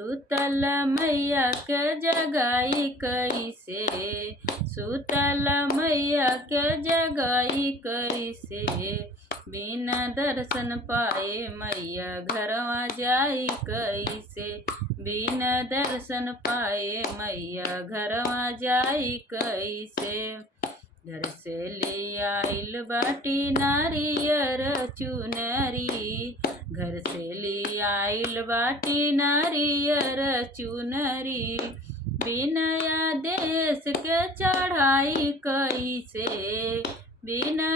सुतल मैया के जगाई कैसे, सुतल मैया के जगाई कैसे, बिना दर्शन पाए मैया घरवा जाई कैसे, बिना दर्शन पाए मैया घरवा जाई कैसे। घर से ले आइल बाटी नारियर चुनरी, घर से ले आइल बाटी नारियर चुनरी, बिना देश के चढ़ाई कैसे, बिना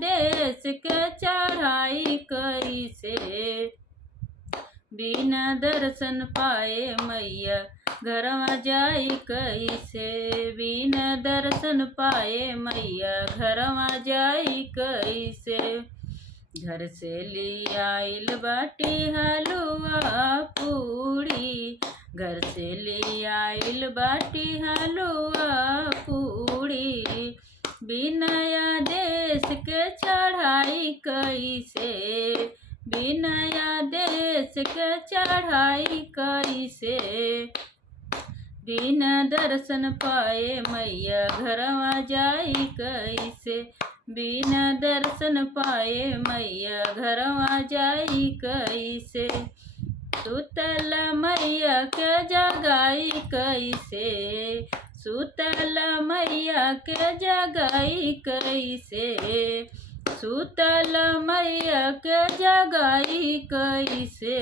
देश के चढ़ाई कैसे, बिना दर्शन पाए मैया घरवा जाई कैसे, बिना दर्शन पाए मैया घरवा जाई कैसे। घर से ले आइल बाटी हलुआ पूड़ी, घर से ले आइल बाटी हलुआ पूड़ी, बिना देश के चढ़ाई कैसे, बिना देश के चढ़ाई कैसे, बिना दर्शन पाए मैया घरवा जाई कैसे, बिना दर्शन पाए मैया घरवा जाई कैसे। सुतल मैया के जगाई कैसे, सुतल मैया के जगाई कैसे, सुतल मैया के जगाई कैसे।